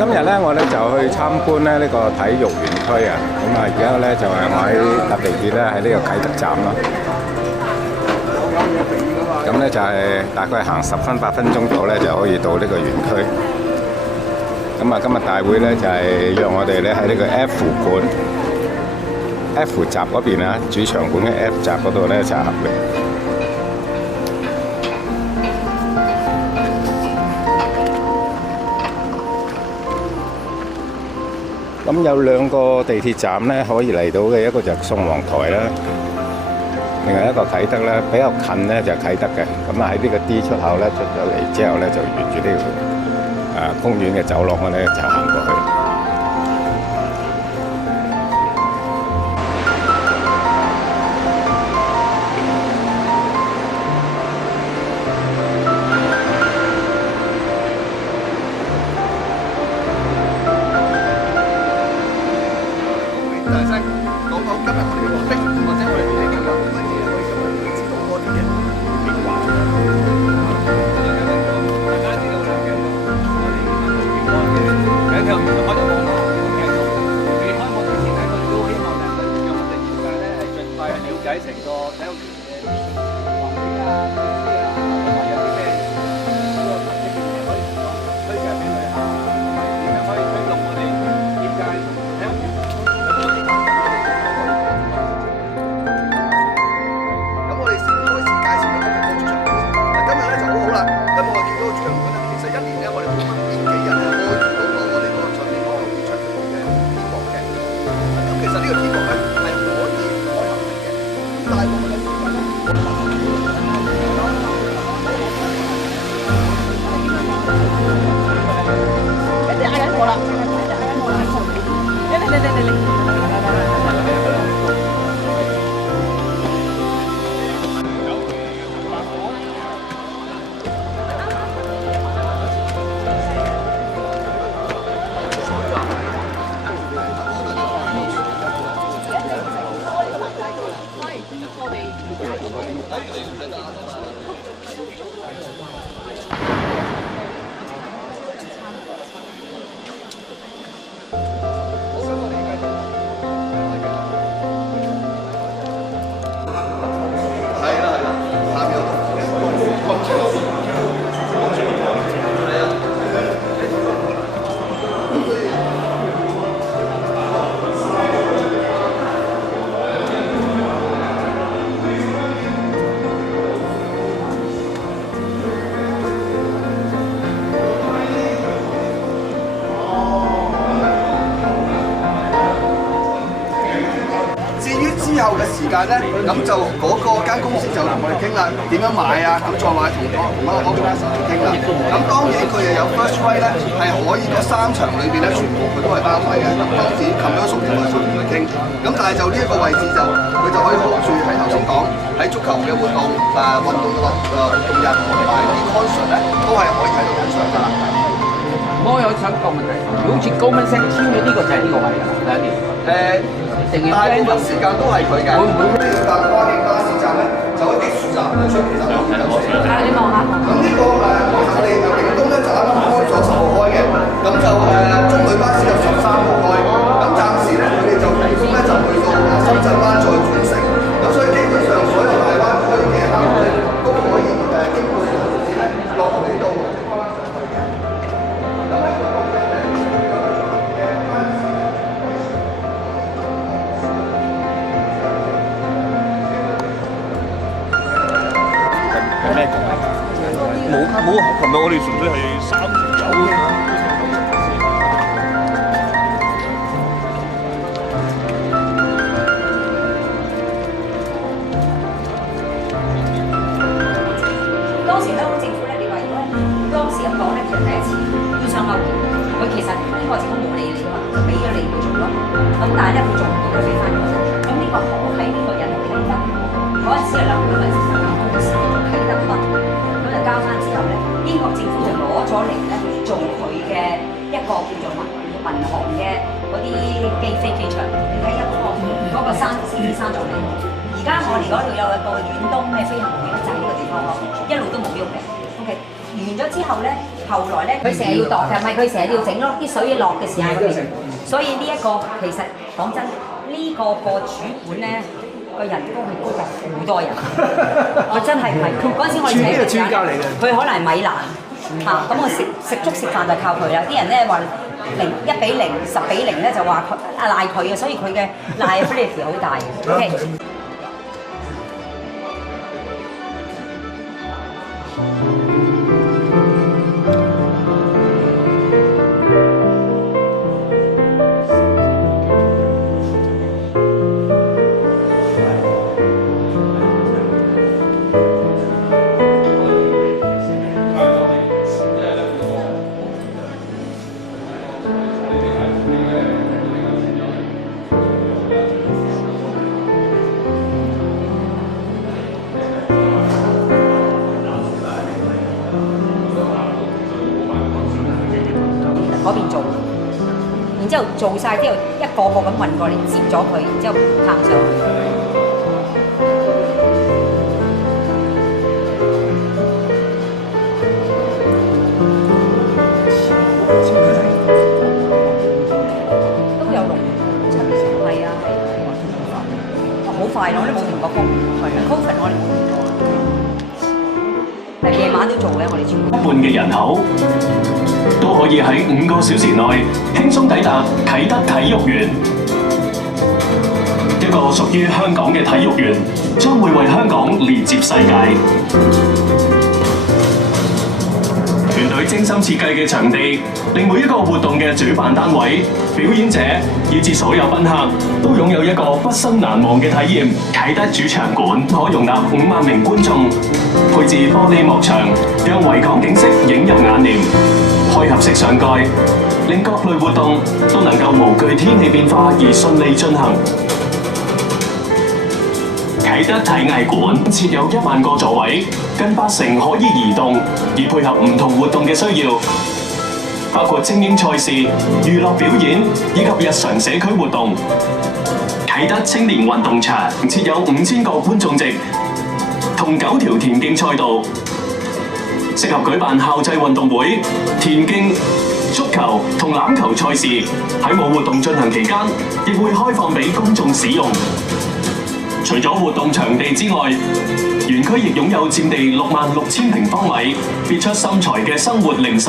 今日咧，我咧就去參觀咧呢個體育園區啊。咁啊，而家咧就係我喺搭地鐵咧喺呢個啟德站啦。咁咧就係大概行10分8分鐘左右咧就可以到呢個園區。咁啊，今日大會咧就係讓我哋咧喺呢個 F 館、F 閘嗰邊啊，主場館嘅 F 閘嗰度咧集合嘅。咁有2個地鐵站咧可以嚟到嘅，一個就係宋皇臺啦，另外一個啟德咧比較近咧就係啟德嘅。咁啊喺呢個 D 出口咧出咗嚟之後咧，就沿住呢條公園嘅走廊咧就行過去。大聲講講今日我哋嘅目的，或者我哋嚟緊有乜嘢可以知道多啲嘅變化。大家知道啦，我哋其實唔開咗網咯，繼續未開幕之前咧，我哋都希望咧，讓我哋業界咧係盡快去了解成個體育園嘅環境啊、設施啊，同埋有啲咩嗰個特色嘅嘢可以推介俾佢啊，同埋點樣可以推動我哋業界體育園。之後嘅時間咧，咁就嗰間公司就同我哋傾啦，點樣買啊？咁再話同嗰個 organizer 去傾啦。咁當然佢又有 first right 咧，係可以嗰3場裏邊咧，全部佢都係包費嘅。咁當然 commercial 嘅我哋同佢傾。咁但係就呢一個位置就佢就可以 hold 住喺頭先講喺足球嘅活動運動嘅動日同埋啲 concert 咧，都係可以喺度欣賞㗎啦。我有想個問題，好似高蚊聲簽咗呢個就係呢個位㗎啦，第一年。大部分時間都係佢嘅。會唔會呢個跨境巴士站咧，就一啲樹站咧，所以其實我見到樹站。你望下。咁呢個我哋有警東咧就啱啱開咗10號開嘅，咁就中旅巴士有13號開，咁暫時咧佢哋就提供咧就去到深圳灣再轉乘，咁所以基本上所有大灣區嘅客戶咧都可以經過呢個路線咧落嚟呢度。冇，琴日我哋純粹係3條友。當時香港政府咧，你話如果當時咁講咧，其實第一次要上歐聯，佢其實呢個政府冇理你㗎嘛，佢俾咗你去做咯。咁但係咧佢做唔到咧，俾翻我啫。咁呢個可喺呢個人啟德嗰陣時係諗緊係公司啟德分。交翻之後咧，英國政府就攞咗嚟咧做佢嘅一個叫做民航嘅嗰啲飛機場。你睇一嗰個山山做嚟，而家我哋嗰度有一個遠東咩飛行員就係呢個地方咯，一路都冇喐嘅。OK， 完咗之後咧，後來咧，佢成日要度嘅，唔係佢成日要整咯，啲水一落嘅時候佢哋，所以呢一個其實講真，呢個主管咧個人工係高過好多人，我真係唔係，嗰陣時我哋請佢專家嚟嘅，佢可能係米蘭嚇，咁我食粥食飯就靠佢啦，啲人咧話1比0、10比0咧就話佢賴佢嘅，所以佢嘅 liability 好大嘅。OK。嗰邊做，然之後做晒之後，一個個咁運過嚟接咗佢，然之後撐上去。都有6年7年，係啊，好快咯，我哋冇停過工，係啊 ，Covid 我哋冇停過，係夜晚都做嘅，我哋全部。一半嘅人口都可以喺5個小時內輕鬆抵達啟德體育園。一個屬於香港嘅體育園，將會為香港連接世界。團隊精心設計嘅場地，令每一個活動嘅主辦單位、表演者以至所有賓客都擁有一個畢生難忘嘅體驗。啟德主場館可容納5萬名觀眾，配置玻璃幕牆，讓維港景色映入眼簾。開合式上蓋，令各類活動都能夠無懼天氣變化而順利進行。啟德體藝館設有1萬個座位，近80%可以移動，以配合唔同活動嘅需要，包括精英賽事、娛樂表演以及日常社區活動。啟德青年運動場設有5000個觀眾席，同9條田徑賽道，適合舉辦校際運動會、田徑、足球同欖球賽事。喺冇活動進行期間，亦會開放俾公眾使用。除咗活動場地之外，園區亦擁有佔地66000平方米、別出心裁嘅生活零售。